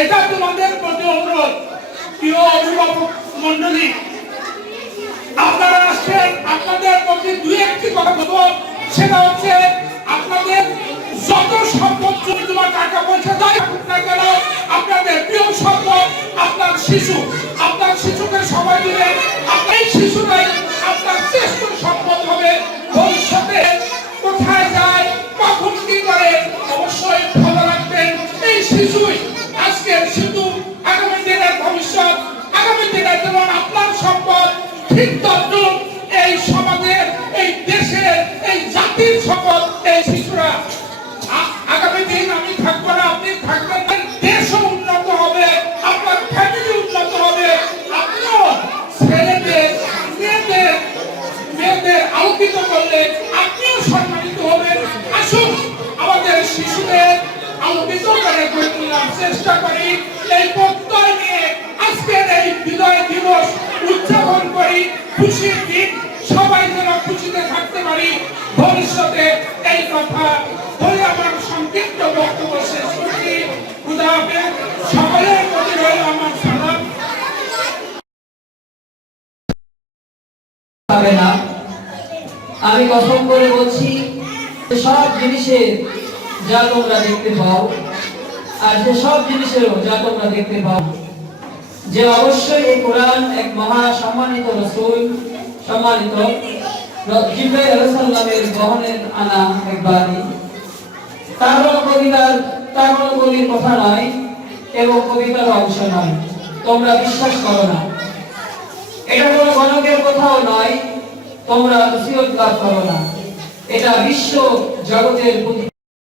এটা তোমাদের প্রতি অনুরোধ। প্রিয় অভিভাবক মন্ডলী, আপনারা আসছেন, আপনাদের প্রতি দুই একটি কথা বলবো। সেটা হচ্ছে আপনাদের যত সম্পদ জমা টাকা পয়সা যায় না কেন, আপনাদের প্রিয় সম্পদ আপনার শিশু। আপনার শিশুকে সবাই দিলে আপনার শিশুরাই আপনার শ্রেষ্ঠ সম্পদ হবে। ভবিষ্যতে কোথায় যায়, কখন কি করে, অবশ্যই ভালো রাখবেন। এই শিশুই আজকের শিশু, আগামী দিনের ভবিষ্যৎ। আগামী দিনের যেমন আপনার সম্পদ, ঠিক তদ্রুপ এই সমাজের, এই দেশের, এই জাতির সম্পদ এই শিশুরা। আগামী দিন আমি থাকবো না, আপনি থাকবেন, দেশও উন্নত হবে, আপনার ফ্যামিলি উন্নত হবে, আপনিও ছেলেদের মেয়েদের আলোকিত করলে আপনিও সম্মানিত হবেন। আসুন আমাদের শিশুদের আলোকিত করে গড়ে তোলার চেষ্টা করি। এই প্রত্যয় নিয়ে আজকের এই বিজয় দিবস উদযাপন করি। খুশির দিন, সবাই যেন খুশিতে থাকতে পারি ভবিষ্যতে। এই কথা বলে আমার সংক্ষিপ্ত বক্তব্য শেষ করছি। খুদা হাফেজ। সকলের প্রতি রইল আমার সালাম। আমি কসম করে বলছি, সব জিনিসের যা তোমরা দেখতে পাও আর সে সব জিনিসেরও যা তোমরা দেখতে পাও, যে অবশ্যই এই কোরআন এক মহা সম্মানিত রাসূল, সম্মানিত জিবরাইল আলাইহিস সালামের বহনের আনা এক বাণী। তার কোনো কবির কথা নয় এবং কবিতার অংশ নয়। তোমরা বিশ্বাস করো না। এটা কোনো গণকের কথাও নয়, তোমরা নসিহত লাভ করো না। এটা বিশ্ব জগতের প্রতি